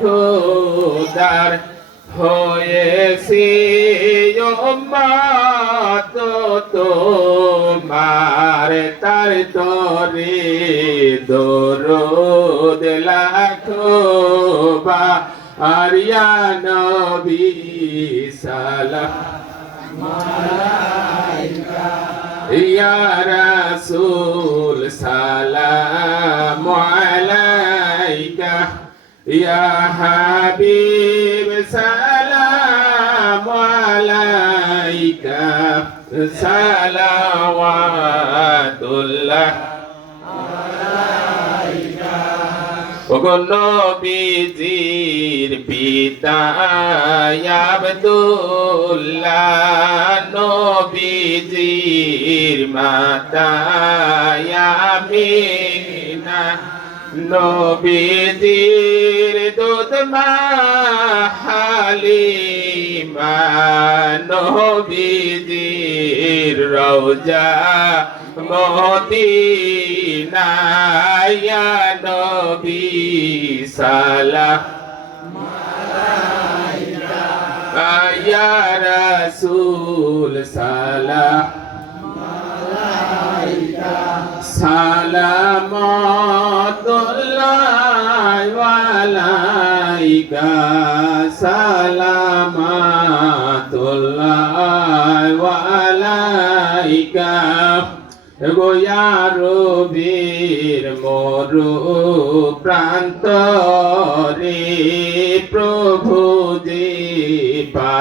খোদার হয়েছি উম্মত তোমার তার তরে দরুদ লাখো বা আরিয়া নবী সালাম। ইয়া রাসূল সালাম ইয়া হাবিব সালাম আলাইকা সালাওয়াতুল্লাহ ওগো নবীজির পিতা আব্দুল্লাহ নবীজির মাতা আমিনা নবীজির দুধ মা হালিমা নবীজির রওজা মদিনা ইয়া নবী সালাম ইয়া রাসূল সালাম সালামাতুল্লাহ আলাইকা সালামাতুল্লাহ আলাইকা। গোয়ারো বীর মরু প্রান্ত রে প্রভু দে